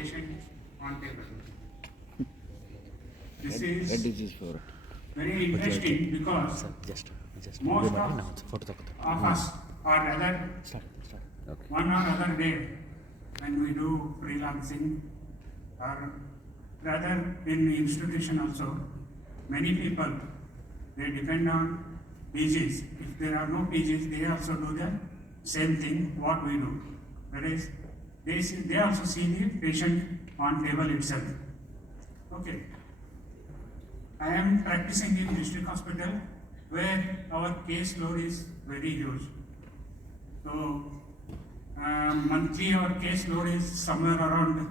patient on table. This is very interesting because most of us or rather one or other day when we do freelancing or rather in institution also, many people they depend on PGs. If there are no PGs, they also do the same thing what we do. That is, they also see the patient on table itself. Okay. I am practicing in district hospital where our caseload is very huge. So monthly our caseload is somewhere around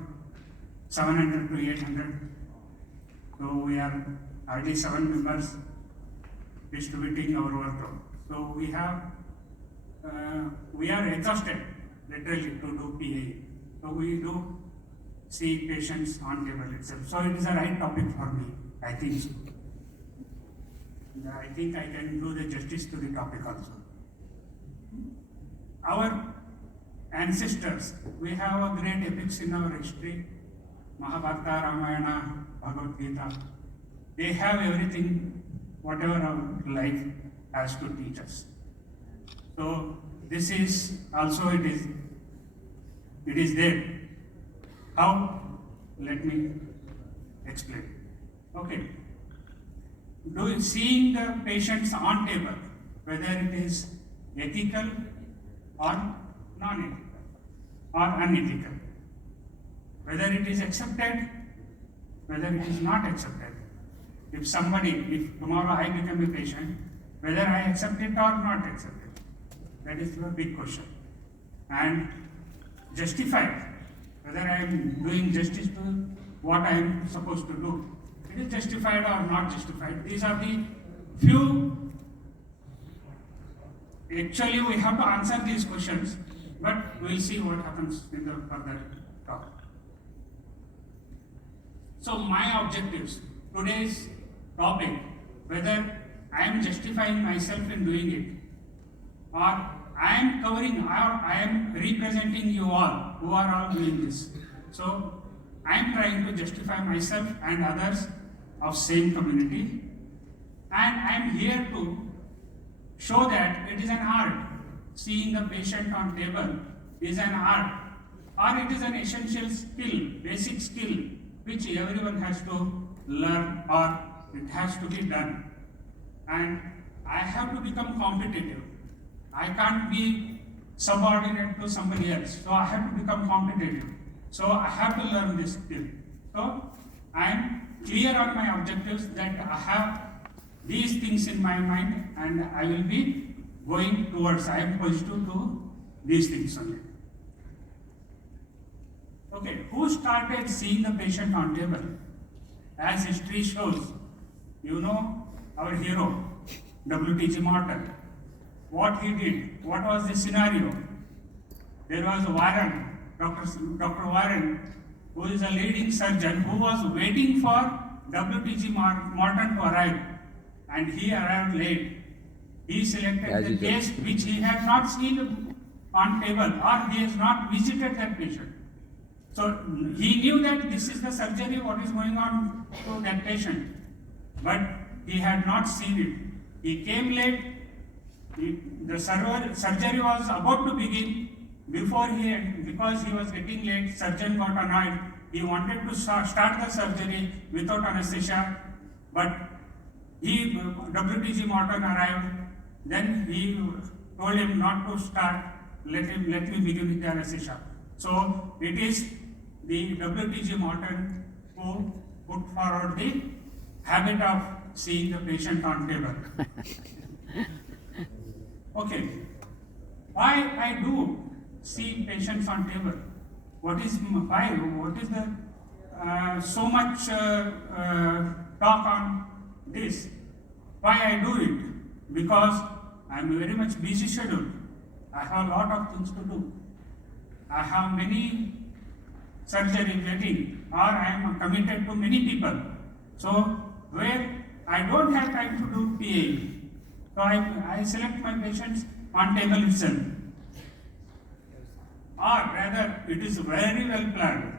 700 to 800. So we are hardly 7 members distributing our workload. So we are exhausted literally to do PA. So we do see patients on table itself. So it is a right topic for me, I think so. I think I can do the justice to the topic also. Our ancestors, we have a great epics in our history, Mahabharata, Ramayana, Bhagavad Gita. They have everything, whatever our life has to teach us. So this is also it is there. How? Let me explain. Okay. Seeing the patients on table, whether it is ethical or non-ethical or unethical, whether it is accepted, whether it is not accepted. If tomorrow I become a patient, whether I accept it or not accept it, that is the big question. And justified, whether I am doing justice to what I am supposed to do. It is justified or not justified. These are the few. Actually, we have to answer these questions, but we will see what happens in the further talk. So, my objectives, today's topic, whether I am justifying myself in doing it, or I am covering, or I am representing you all who are all doing this. So, I am trying to justify myself and others of same community, and I am here to show that it is an art. Seeing the patient on table is an art, or it is an essential skill, basic skill, which everyone has to learn or it has to be done. And I have to become competitive. I can't be subordinate to somebody else, so I have to become competitive. So I have to learn this skill. So I am clear on my objectives that I have these things in my mind and I will be going towards, I am positive to these things only. Okay, who started seeing the patient on table? As history shows, you know our hero, W.T.G. Morton. What he did, what was the scenario? There was Warren, Dr. Warren, who is a leading surgeon who was waiting for W.T.G. Morton to arrive, and he arrived late. He selected the case which he had not seen on table, or he has not visited that patient. So he knew that this is the surgery, what is going on to that patient, but he had not seen it. He came late. The surgery was about to begin. Because he was getting late, surgeon got annoyed. He wanted to start the surgery without anesthesia, but W.T.G. Morton arrived. Then he told him not to start. Let me begin with the anesthesia. So it is the W.T.G. Morton who put forward the habit of seeing the patient on table. Okay, why I do see patients on table? What is the so much talk on this? Why I do it? Because I am very much busy schedule. I have a lot of things to do. I have many surgery waiting, or I am committed to many people. So where I don't have time to do PA, so I select my patients on table itself. Or rather, it is very well planned.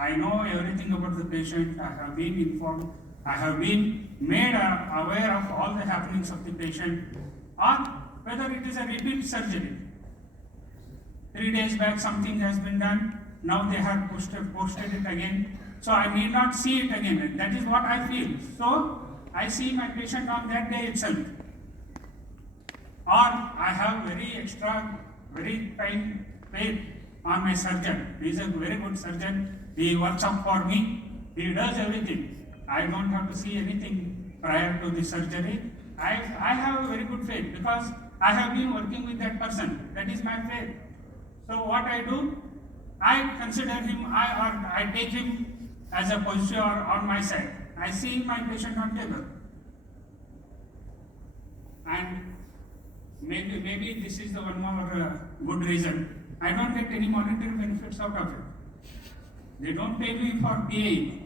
I know everything about the patient, I have been informed, I have been made aware of all the happenings of the patient, or whether it is a repeat surgery. 3 days back something has been done, now they have posted it again, so I need not see it again. That is what I feel. So I see my patient on that day itself. Or I have very fine faith on my surgeon. He is a very good surgeon. He works up for me. He does everything. I don't have to see anything prior to the surgery. I have a very good faith because I have been working with that person. That is my faith. So what I do, I consider him, I take him as a position on my side. I see my patient on table. And maybe this is the one more good reason. I don't get any monetary benefits out of it. They don't pay me for PAE.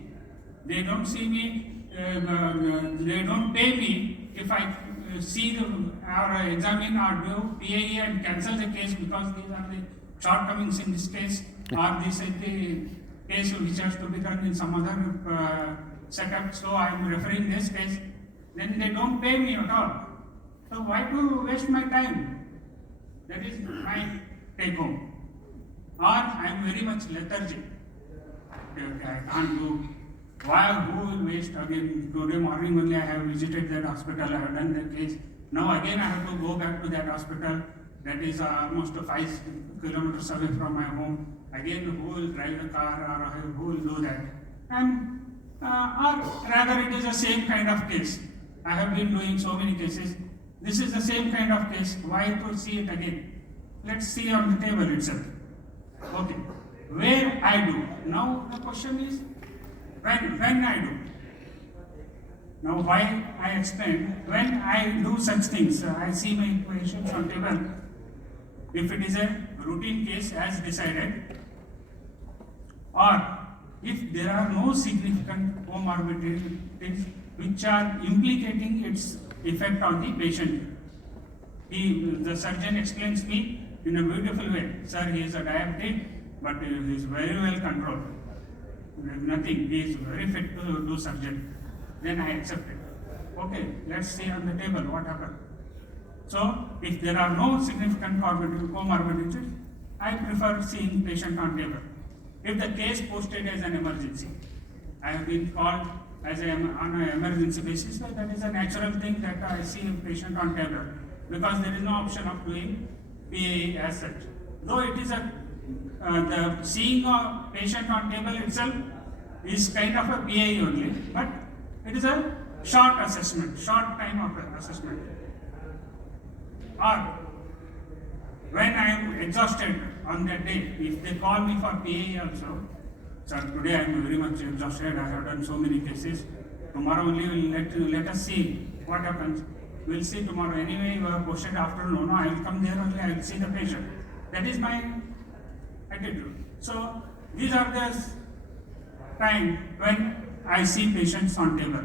They don't see me. They don't pay me if I see or examine or do PAE and cancel the case because these are the shortcomings in this case, or this is the case which has to be done in some other setup. So I am referring this case. Then they don't pay me at all. So why to waste my time? That is my take home. Or I am very much lethargic. I can't do. Why? Who will waste again? Today morning only I have visited that hospital. I have done the case. Now again I have to go back to that hospital. That is almost 5 kilometers away from my home. Again, who will drive the car or who will do that? And or rather, it is the same kind of case. I have been doing so many cases. This is the same kind of case. Why to see it again? Let's see on the table itself. Okay, where I do. Now the question is when I do. Now why I explain, when I do such things, I see my patients on table. If it is a routine case as decided, or if there are no significant comorbidities which are implicating its effect on the patient. The surgeon explains me in a beautiful way. Sir, he is a diabetic, but he is very well controlled. There is nothing. He is very fit to do surgery. Then I accept it. Okay, let's see on the table what happened. So, if there are no significant comorbidities, I prefer seeing patient on table. If the case posted as an emergency, I have been called as on an emergency basis, so that is a natural thing that I see a patient on table because there is no option of doing PAE as such. Though it is the seeing a patient on table itself is kind of a PAE only, but it is a short assessment, short time of assessment. Or when I am exhausted on that day, if they call me for PAE also, sir, today I am very much exhausted, I have done so many cases, tomorrow only will let us see what happens. We will see tomorrow. Anyway, you have posted afternoon, I will come there only, I will see the patient. That is my attitude. So, these are the time when I see patients on table.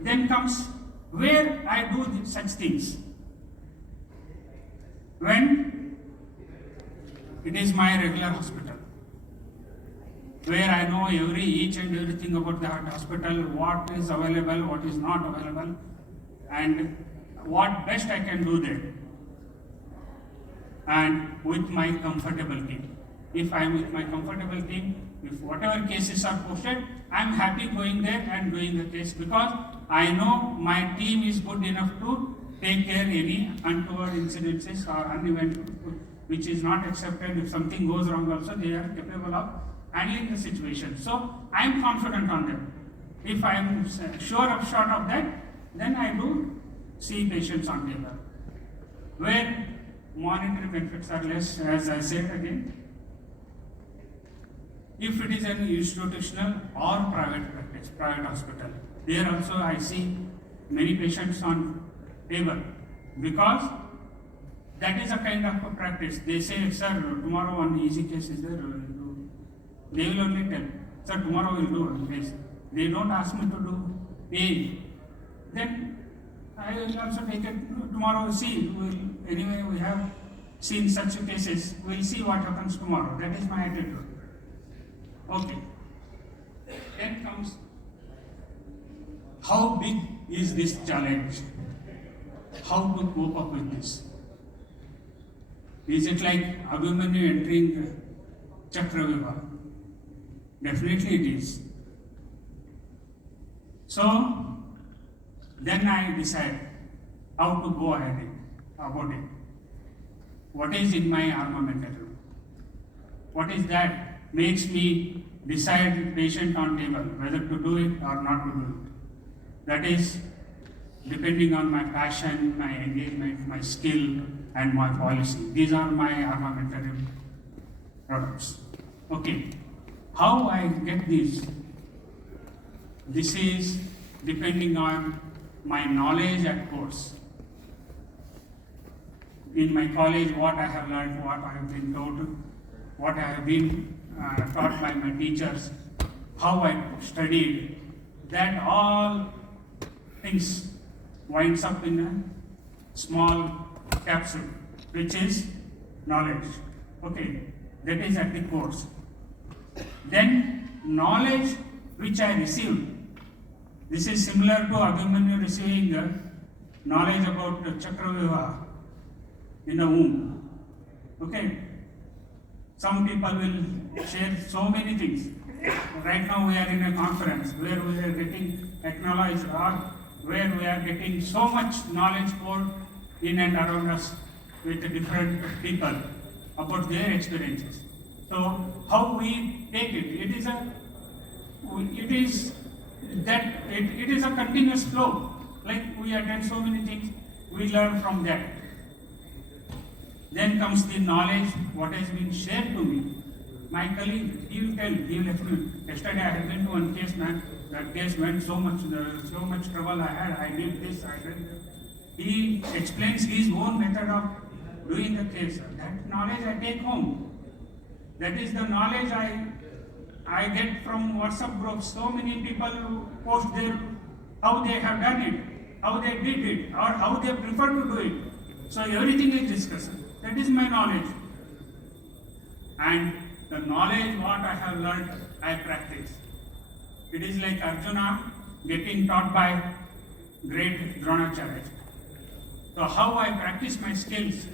Then comes where I do such things. When it is my regular hospital, where I know each and everything about that hospital, what is available, what is not available, and what best I can do there, and with my comfortable team. If I am with my comfortable team, if whatever cases are posted, I am happy going there and doing the case because I know my team is good enough to take care any untoward incidences or uneventful which is not accepted. If something goes wrong also, they are capable of handling the situation. So I am confident on them. If I am short of that, then I do see patients on table. Where monetary benefits are less, as I said again, if it is an institutional or private practice, private hospital, there also I see many patients on table because that is a kind of a practice. They say, sir, tomorrow one easy case is there. They will only tell, sir, tomorrow we'll do one case. They don't ask me to do PAE. Then I will also take it tomorrow. See, anyway we have seen such cases. We'll see what happens tomorrow. That is my attitude. Okay. Then comes, how big is this challenge? How to cope up with this? Is it like Abhimanyu entering Chakravyuha? Definitely it is. So, then I decide how to go ahead about it. What is in my armamentarium? What is that makes me decide patient on table whether to do it or not to do it? That is depending on my passion, my engagement, my skill, and my policy. These are my armamentarium products. Okay, how I get these? This is depending on my knowledge at course. In my college, what I have learned, what I have been taught, what I have been taught by my teachers, how I studied, that all things winds up in a small capsule, which is knowledge. Okay, that is at the course. Then knowledge which I received. This is similar to Abhimanyu receiving knowledge about Chakravyuha in the womb. Okay, some people will share so many things. Right now we are in a conference where we are getting acknowledged, or where we are getting so much knowledge poured in and around us with different people about their experiences. So how we take it? It is a continuous flow. Like we attend so many things, we learn from that. Then comes the knowledge, what has been shared to me. My colleague, he will tell, he will explain. Yesterday I had been to one case, man. That case went so much trouble I had. I did this, I did that. He explains his own method of doing the case. That knowledge I take home. That is the knowledge I get from WhatsApp groups. So many people who post their how they have done it, how they did it, or how they prefer to do it. So everything is discussed. That is my knowledge. And the knowledge what I have learned, I practice. It is like Arjuna getting taught by great Dronacharya. So how I practice my skills,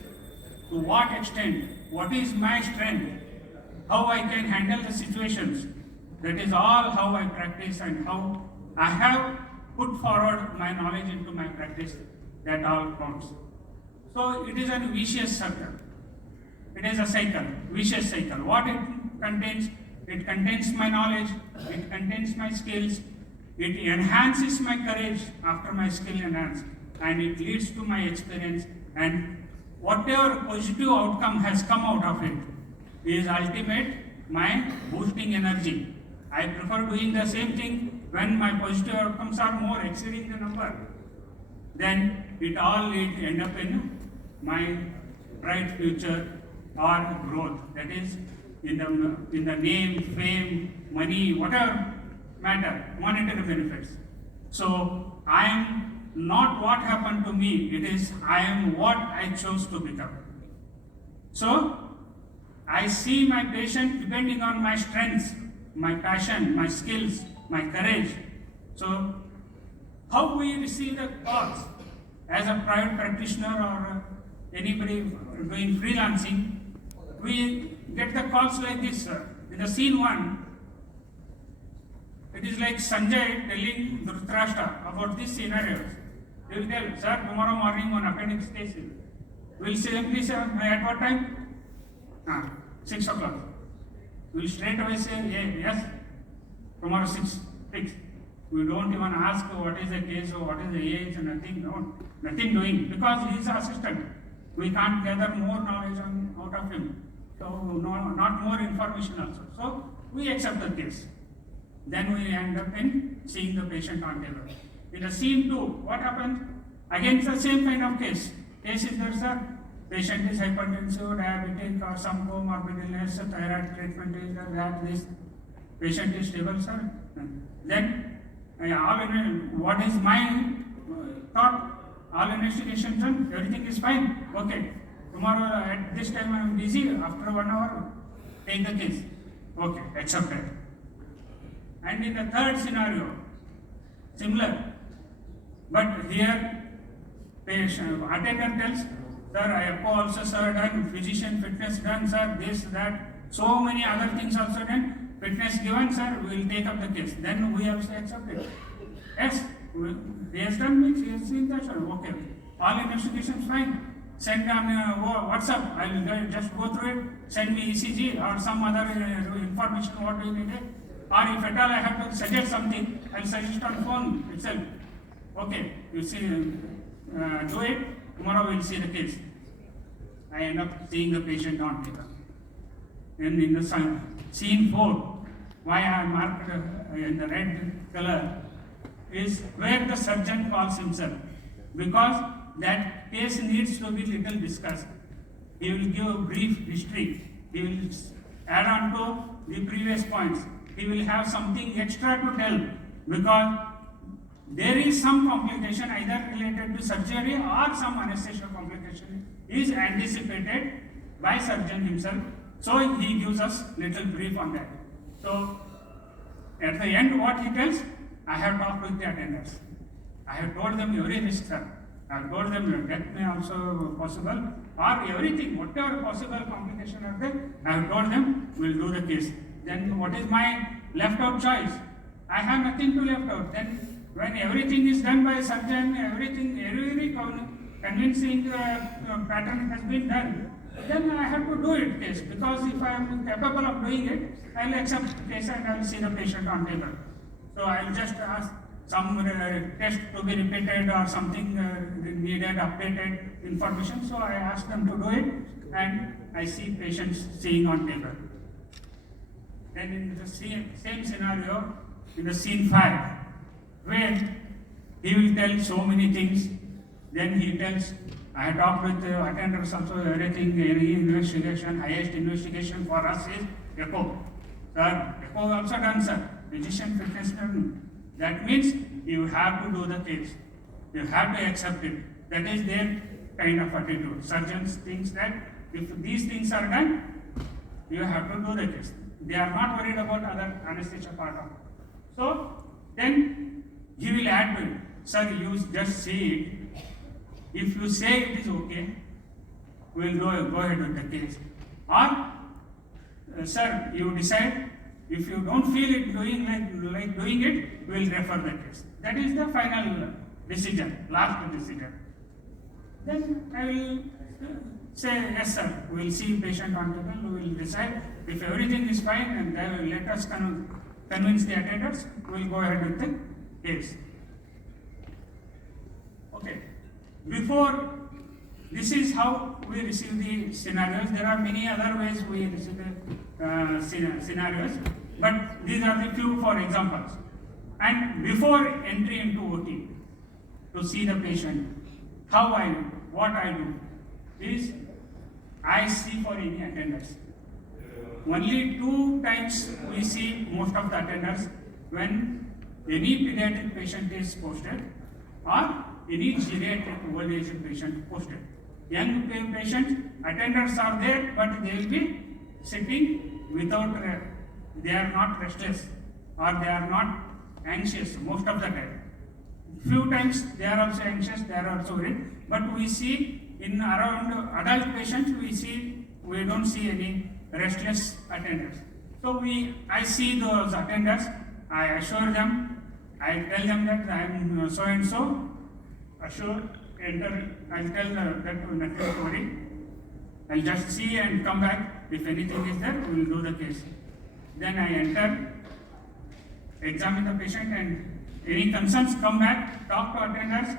to what extent, what is my strength, how I can handle the situations. That is all how I practice and how I have put forward my knowledge into my practice. That all counts. So it is a vicious circle. It is a cycle, vicious cycle. What it contains my knowledge, it contains my skills, it enhances my courage after my skill enhanced, and it leads to my experience, and whatever positive outcome has come out of it is ultimate my boosting energy. I prefer doing the same thing when my positive outcomes are more exceeding the number. Then it all end up in my bright future or growth. That is in the name, fame, money, whatever matter, monetary benefits. So I am not what happened to me, it is I am what I chose to become. So I see my patient depending on my strengths, my passion, my skills, my courage. So how we receive the calls as a private practitioner or anybody doing freelancing, we get the calls like this. In the scene 1, it is like Sanjay telling Dhritarashtra about this scenario. He will tell, sir, tomorrow morning one appendix test. Will simply say, at what time? 6 o'clock. We will straight away say, yes, tomorrow 6, fixed. We don't even ask what is the case or what is the age, nothing doing, because he is assistant. We can't gather more knowledge out of him. So not more information also. So we accept the case. Then we end up in seeing the patient on table. In the scene 2, what happens? Again, the same kind of case. Case is there, sir. Patient is hypertensive, diabetic, or some comorbid illness, thyroid treatment is there, that this. Patient is stable, sir. Then, what is my thought? All investigations done, everything is fine. Okay. tomorrow at this time I am busy, after 1 hour, take the case. Okay, accepted. And in the third scenario, similar, but here patient attender tells, sir, I echo also sir done, physician fitness done sir, this, that, so many other things also done, fitness given sir, we will take up the case. Then we have to accept it. Yes, he has done means he has seen that sir, okay. All investigations fine. Send on WhatsApp, I will just go through it, send me ECG or some other information what we needed. Or if at all I have to suggest something, I will suggest on phone itself. Okay, you see, do it, tomorrow we will see the case. I end up seeing the patient on paper. And in the scene 4, why I have marked in the red color is where the surgeon calls himself. Because that case needs to be little discussed. He will give a brief history. He will add on to the previous points. He will have something extra to tell because there is some complication either related to surgery or some anesthesia complication is anticipated by surgeon himself. So he gives us little brief on that. So at the end what he tells, I have talked with the attendants. I have told them every risk, sir. I have told them death may also possible or everything, whatever possible complication are there, I have told them we will do the case. Then what is my left out choice? I have nothing to left out. Then when everything is done by surgeon, everything, every convincing pattern has been done, then I have to do it case because if I am capable of doing it, I will accept the case and I will see the patient on table. So I will just ask some test to be repeated or something needed, updated information. So I ask them to do it and I see patients seeing on table. Then in the same scenario, in the scene 5, where he will tell so many things, then he tells, I have talked with attenders also, everything, any investigation, highest investigation for us is echo. Sir, echo also done, sir. Physician fitness done. That means you have to do the case. You have to accept it. That is their kind of attitude. Surgeons think that if these things are done, you have to do the case. They are not worried about other anesthesia part of it. So then he will add to it, sir, you just say it. If you say it is okay, we will go ahead with the case. Or, sir, you decide, if you don't feel it doing like doing it, we will refer the case. That is the final decision, last decision. Then I will say, yes sir, we will see patient on table, we will decide. If everything is fine and they will let us convince the attenders, we will go ahead with the case. Okay. Before, this is how we receive the scenarios. There are many other ways we receive the scenarios, but these are the few for examples. And before entry into OT, to see the patient, what I do is, I see for any attenders. Only 2 times we see most of the attenders when any pediatric patient is posted or any geriatric old age patient posted. Young patients, attenders are there, but they will be sitting without, they are not restless or they are not anxious most of the time. Few times they are also anxious, they are also worried, but we see in around adult patients, we don't see any restless attenders. So I see those attenders, I assure them, I tell them that I am so and so, assure, enter, I will tell that nothing to worry. I will just see and come back. If anything is there, we will do the case. Then I enter, examine the patient, and any concerns, come back, talk to attenders.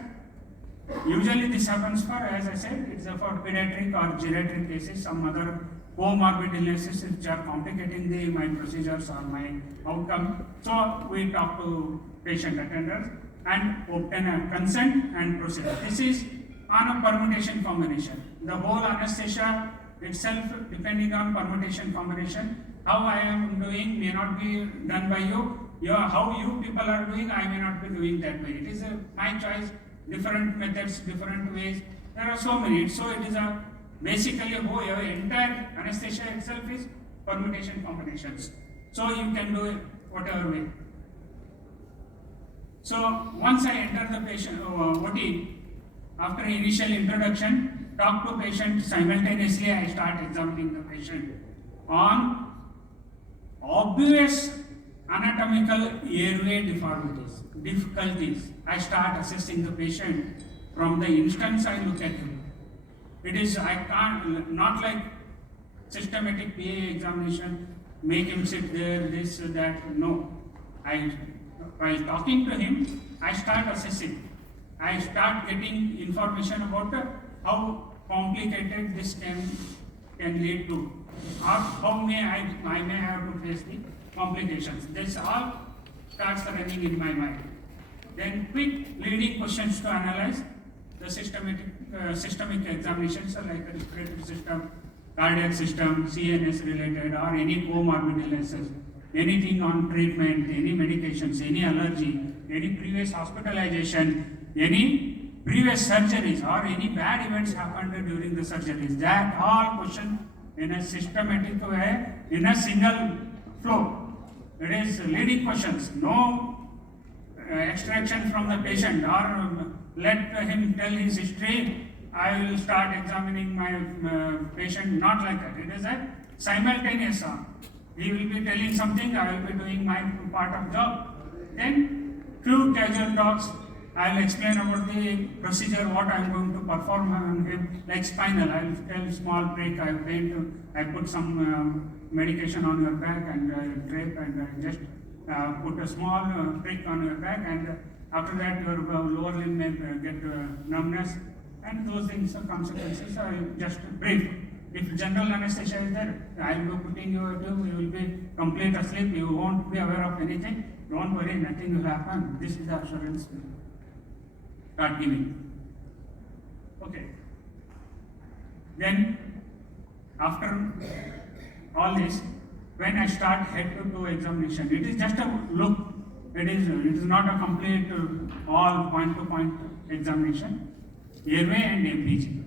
Usually this happens for, as I said, it's for pediatric or geriatric cases, some other comorbid illnesses which are complicating my procedures or my outcome. So we talk to patient attenders and obtain a consent and proceed. This is on a permutation combination. The whole anesthesia itself, depending on permutation combination, how I am doing may not be done by you. How you people are doing, I may not be doing that way. It is my choice, different methods, different ways. There are so many. So it is Basically, your entire anesthesia itself is permutation combinations. So you can do it whatever way. So once I enter the patient OT, after initial introduction, talk to patient simultaneously. I start examining the patient on obvious anatomical airway difficulties. I start assessing the patient from the instance I look at him. It is, I can't, not like systematic PA examination, make him sit there, this, that. No. While talking to him, I start assessing. I start getting information about how complicated this can lead to, or how I may have to face the complications. This all starts running in my mind. Then quick leading questions to analyze the systemic examinations like the respiratory system, cardiac system, CNS related, or any comorbid illnesses, anything on treatment, any medications, any allergy, any previous hospitalization, any previous surgeries, or any bad events happened during the surgeries. That all question in a systematic way, in a single flow. It is leading questions, no extraction from the patient, or let him tell his history. I will start examining my patient, not like that. It is a simultaneous. He will be telling something, I will be doing my part of job. Then few casual talks, I will explain about the procedure, what I am going to perform on him, like spinal. I will tell small prick, I put some medication on your back and drape and just put a small prick on your back, and after that your lower limb may get numbness, and those things are consequences. I just brief. If general anesthesia is there, I will be putting you a tube, you will be complete asleep, you won't be aware of anything. Don't worry, nothing will happen. This is the assurance we start giving. Okay. Then, after all this, when I start head to toe examination, it is just a look. It is not a complete all point to point examination. Airway and MPG.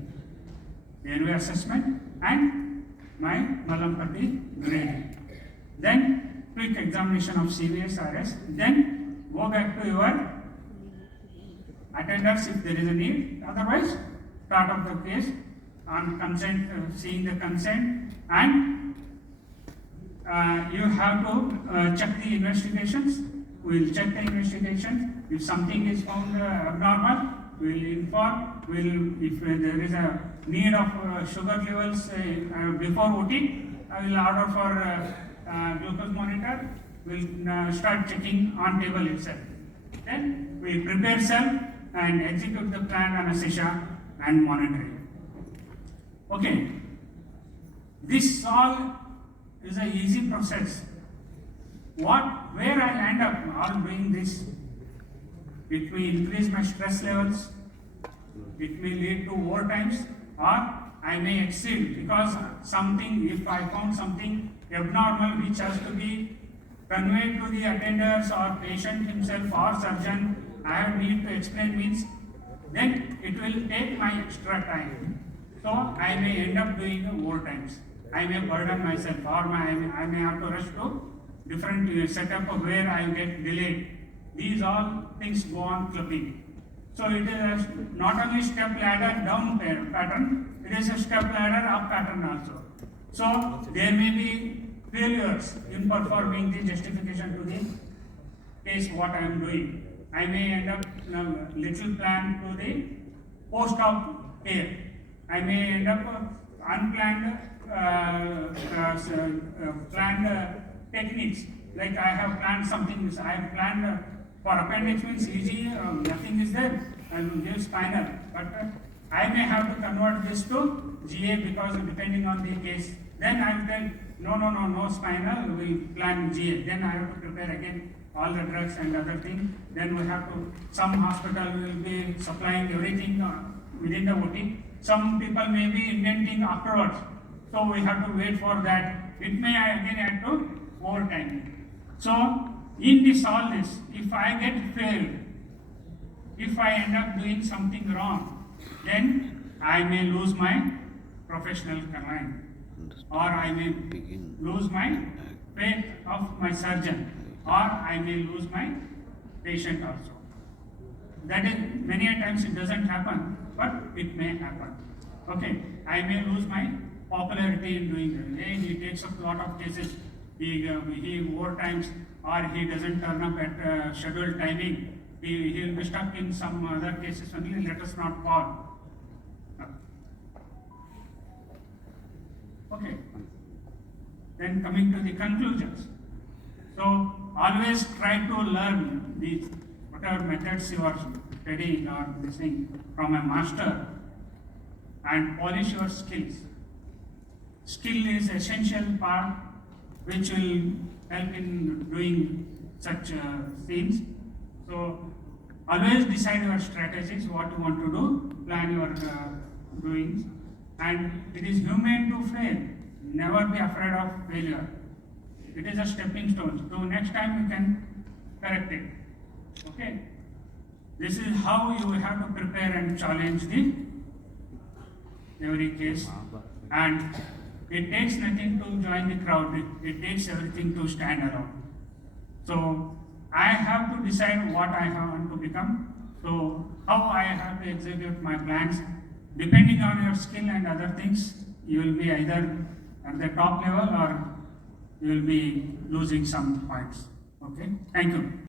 Airway assessment and my Malampati grading. Then quick examination of CVS RS. Then go back to your attenders if there is a need. Otherwise, start of the case on consent, seeing the consent, and you have to check the investigations. We will check the investigations. If something is found abnormal, we will inform. If there is a need of sugar levels before OT, I will order for glucose monitor. We will start checking on table itself. Then we prepare self and execute the planned anesthesia and monitoring. Okay, this all is an easy process. Where I end up all doing this, it may increase my stress levels, it may lead to overtimes, or I may exceed because if I found something abnormal which has to be conveyed to the attenders or patient himself or surgeon, I have need to explain means, then it will take my extra time. So I may end up doing overtimes. I may burden myself, or I may have to rush to different setup of where I get delayed. These all things go on clipping. So it is not only step ladder down pattern, it is a step ladder up pattern also. So there may be failures in performing the justification to the case what I am doing. I may end up little plan to the post-op care. I may end up unplanned planned techniques. Like I have planned something. I have planned for appendix means easy. Nothing is there. I will give spinal, but I may have to convert this to GA because depending on the case. Then I will tell no spinal. We will plan GA. Then I have to prepare again all the drugs and other things. Then we have to. Some hospital will be supplying everything within the OT. Some people may be indenting afterwards. So we have to wait for that. It may again add to overtime. So in all this, if I get failed, if I end up doing something wrong, then I may lose my professional client, or I may lose my faith of my surgeon, or I may lose my patient also. That is, many a times it doesn't happen, but it may happen. Okay, I may lose my popularity in doing that. Hey, he takes up a lot of cases, he overtimes, or he doesn't turn up at scheduled timing, he will be stuck in some other cases only, let us not call. Okay, then coming to the conclusions. So, always try to learn these, whatever methods you are studying or listening from a master, and polish your skills. Skill is essential part which will help in doing such things. So, always decide your strategies, what you want to do, plan your doings, and it is human to fail. Never be afraid of failure. It is a stepping stone. So next time you can correct it. Okay. This is how you have to prepare and challenge the every case. And it takes nothing to join the crowd. It takes everything to stand alone. So I have to decide what I want to become. So how I have to execute my plans. Depending on your skill and other things, you will be either at the top level or you will be losing some points. Okay, thank you.